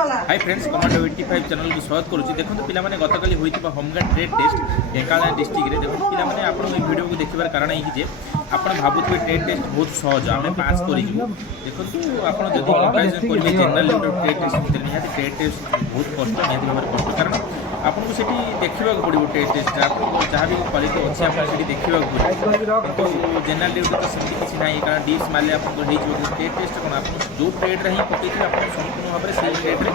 Hi friends commando 85 channel को स्वागत करुच्ची। देखो पिला माने गतकाली होइतिबा होमगार्ड ट्रेड टेस्ट ढेंकानाळ डिस्ट्रिक्ट रे देखो पिला माने आपण ए वीडियो को देखिबार कारण है कि जे आपण भाबुथबे ट्रेड टेस्ट बहुत सहज आमे पास करि जिवो। देखो आपण जदि कंपैरिजन करिवे जनरल लेवल ट्रेड टेस्ट भितर निहाती ट्रेड टेस्ट बहुत कष्ट निहाती भाबरे कष्ट कारण आपन को सेठी देखिबा को पड़िबो ट्रेड टेस्ट आपन जहाँ भी क्वालिटी अछि आपन सेठी देखिबा को पड़िबो। तो जनरल लेवल तो सेमती किछि नाही कारण डिप्स मारले आपन को हेइ जिवो। ट्रेड टेस्ट कोन आपन जो ट्रेड रे ही पकेथि आपन संपूर्ण भाबरे सेही ट्रेड रे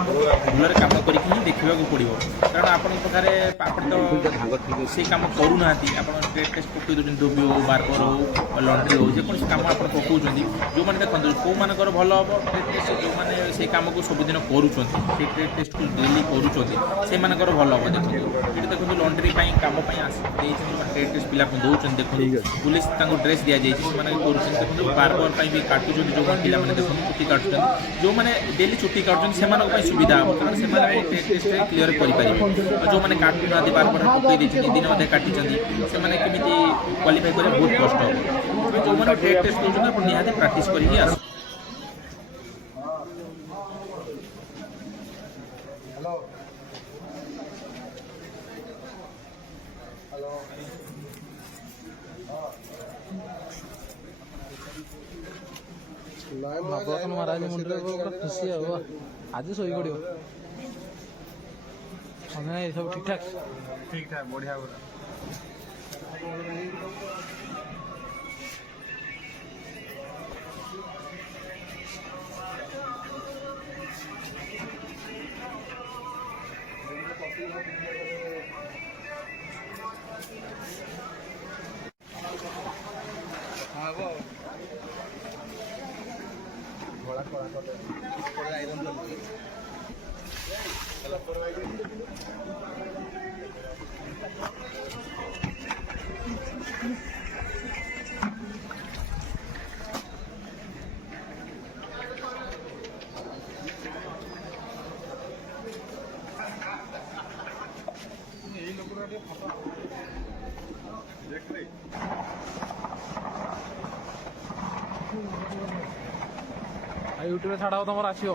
भलरे काम करिकि ही देखिबा को पड़िबो। कारण आपन प्रकारे आपन तो से काम करू नाहंती आपन ट्रेड टेस्ट पकई दोजन डोबी हो बार्बर हो लॉन्ड्री हो जे कोन से काम आपन पकौचंदी जो माने देखंतु को मानकर भल हबो ट्रेड टेस्ट जो माने से काम को सब दिन करूचंती से ट्रेड टेस्ट को डेली करूचंती से मानकर भल हबो। देखंतु एटी देखंतु लॉन्ड्री पई काम पई आसी देइछन ट्रेड टेस्ट पिला को दोउचन। देखंतु पुलिस तांको ड्रेस दिया जाइछ से माने करूचन। देखंतु बार्बर पई भी काटुचन जो पिला माने देखंतु चुटी काटुचन जो माने डेली चुटी काटुचन से मानक पई सुविधा हो कारण से माने ट्रेड टेस्ट रे क्लियर करि परिबे। जो माने काटु नादी बार्बर पकई देछन दिन मध्ये काटिचंदी से माने केमिति क्वालिफाई करे बहुत कष्ट हो। जो माने ट्रेड टेस्ट दोउचन अपन निहाती प्रैक्टिस करिकि आस। नवरत्न महाराज मुंडे खुशी हे आज शोई पड़ो सब ठीक ठाक बढ़िया यूट्यूब छाड़ा तुम आसो।